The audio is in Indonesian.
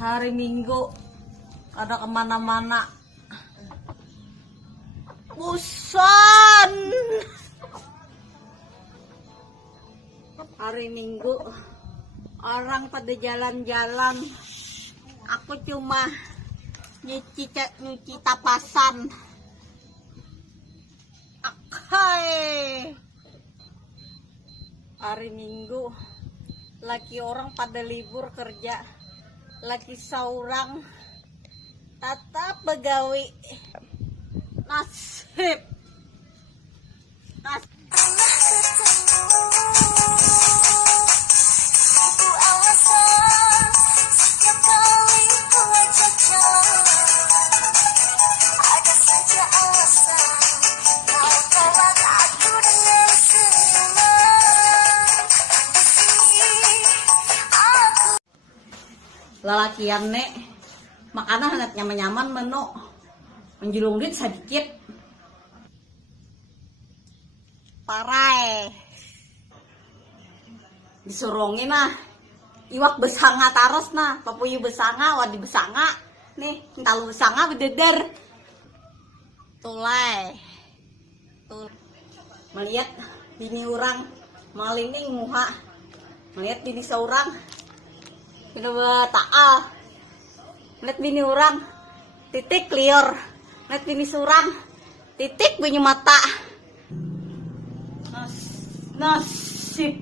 hari Minggu ada kemana-mana. Bosan. Hari Minggu orang pada jalan-jalan, aku cuma nyuci tapasan. Akai. Hari Minggu laki orang pada libur kerja, laki seorang tetap begawi. Nasib. Lalakian nek makanan hangat nyaman-nyaman menu menjulung duit sedikit parai disurungin nah iwak besanga taros nah papuyu besanga wadi besanga nih entalu besanga bededer tulai tuh melihat bini orang malingning muha melihat bini seorang udah taal melihat bini orang titik liur melihat bini seorang titik bunyi mata. Nasib